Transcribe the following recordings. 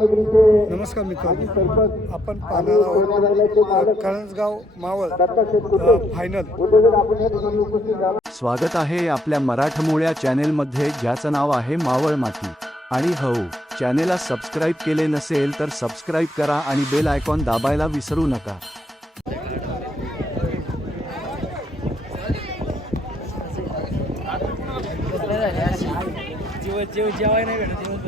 नमस्कार मित्रांनो. आपण पाहणार आहोत करंजगाव मावळ फायनल. स्वागत आहे आपल्या मराठमोळ्या चॅनेलमध्ये ज्याचं नाव आहे मावळ माती. आणि हो चॅनेलला सबस्क्राईब केले नसेल तर सबस्क्राईब करा आणि बेल आयकॉन दाबायला विसरू नका. जीव जीव जेवाय नाही भेटत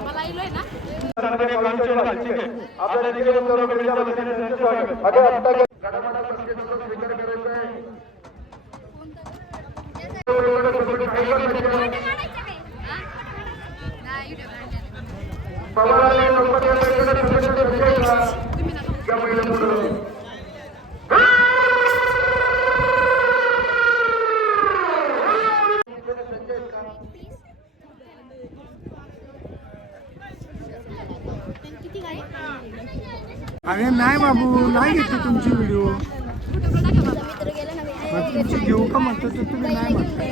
मला इलोय ना? नाही किती अरे नाही बाबू नाही घेतली तुमची व्हिडिओ मित्र गेला ना मग तुमची घेऊ का म्हणतो तर तुम्ही नाही म्हणता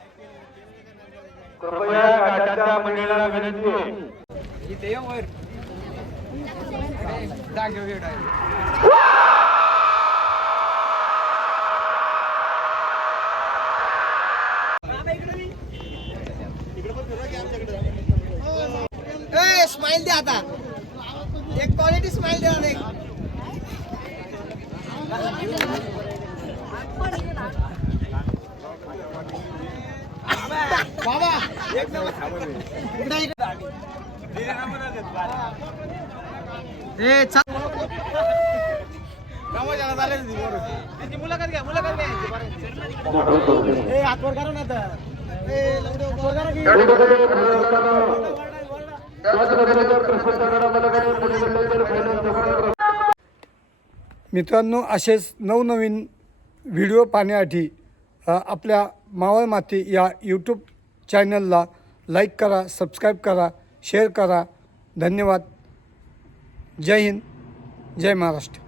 कृपया काटाच्या मंडळाला विनंती आहे. इथे वर. स्माइल दे आता. एक क्वालिटी स्माइल दे मुलाखत घ्या मुलाखत घ्या हातवर करा ना आता मित्रांनो असेच नवनवीन व्हिडिओ पाहण्यासाठी आपल्या मावळ माती या यूट्यूब चॅनलला लाईक करा सबस्क्राईब करा शेअर करा. धन्यवाद. जय हिंद. जय महाराष्ट्र.